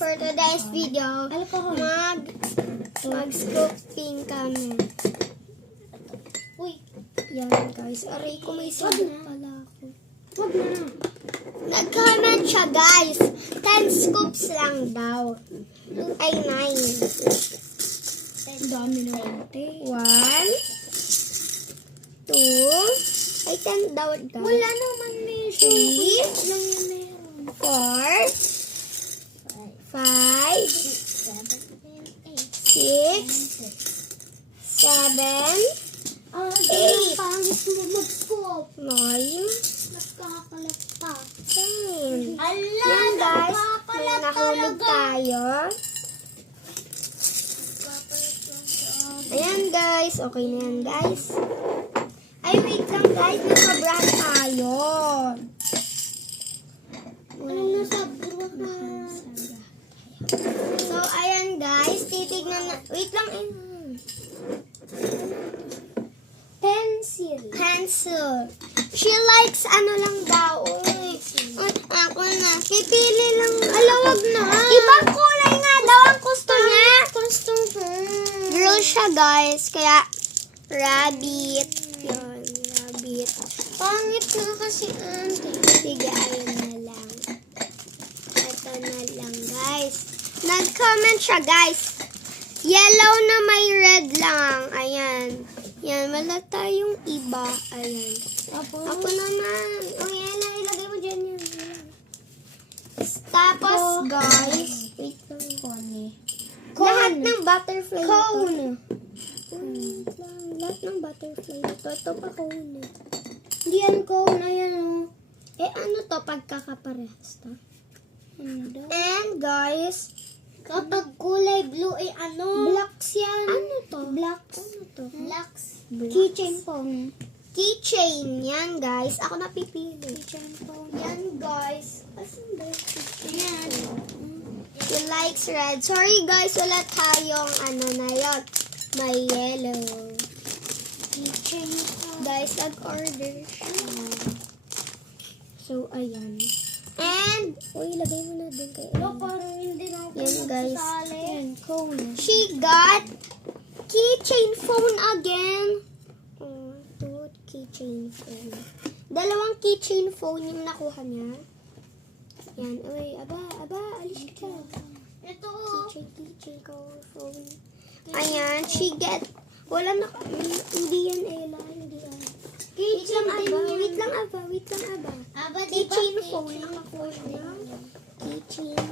for today's video, mag-scooping kami. Uy, Yan guys, aray ko may sagot pala ako. wag na. Nag-comment siya guys, 10 scoops lang daw. Ay 9. Ang dami na konti. 1, 2, ay 10 daw. Wala naman may 3, lang yan meron. 4, 5, 6, 7, Ah, Eight. pangit mo mag-scoop. 9, Nagkakalat pa. 10. Ala, Yan guys, may nagkakalat nahulog talaga. tayo. Ayan guys, okay na yan guys. Ay wait lang guys, nasobrahan tayo. Anong nasa buwan na? So ayan guys, titignan na, wait lang Pencil. She likes ano lang daw. Ako na. Pipili lang. Alawag na. Ibang kulay nga daw ang gusto niya. Gusto ko. Girl siya guys. Kaya rabbit. Yun, rabbit. Pangit na kasi auntie. Sige, ayun na lang. Ito na lang guys. Nag-comment siya guys. Yellow na may red lang. Ayan. Yan, wala tayong iba. Ayan. Ako naman. O yan na, ilagay mo dyan yan. Tapos, guys, wait lang. Lahat ng butterfly Cone. Wait lang. Lahat ng butterfly ito. Ito pa cone. Hindi yan cone. Ayan o. Eh, ano to? Pagkakaparehas to? Ano daw? And, guys, Kapag kulay blue ay ano? blocks yan. Ano to? Blocks. Ano to? Blocks. Blocks. Keychain phone. Keychain. Yan, guys. Ako napipili. Keychain phone. Yan, guys. Asan ba yung keychain? Ayan. He likes red. Sorry, guys. Wala tayong ano na yun. May yellow. Keychain phone. Guys, nag-order siya. So, ayan. And, uy, lagay mo na din kayo. Wala, parang hindi na ako Yan, guys. magsasali. Yan, cone. She got keychain phone again. Oh, two keychain phone. Dalawang keychain phone yung nakuha niya. Yan, uy, aba, alis ka. Ito. Keychain ko phone. Ayan, she get, wala na, hindi yan Ella, hindi yan. Keychain Wait lang, Aba. Aba, di ba Keychain keychain phone. phone? Keychain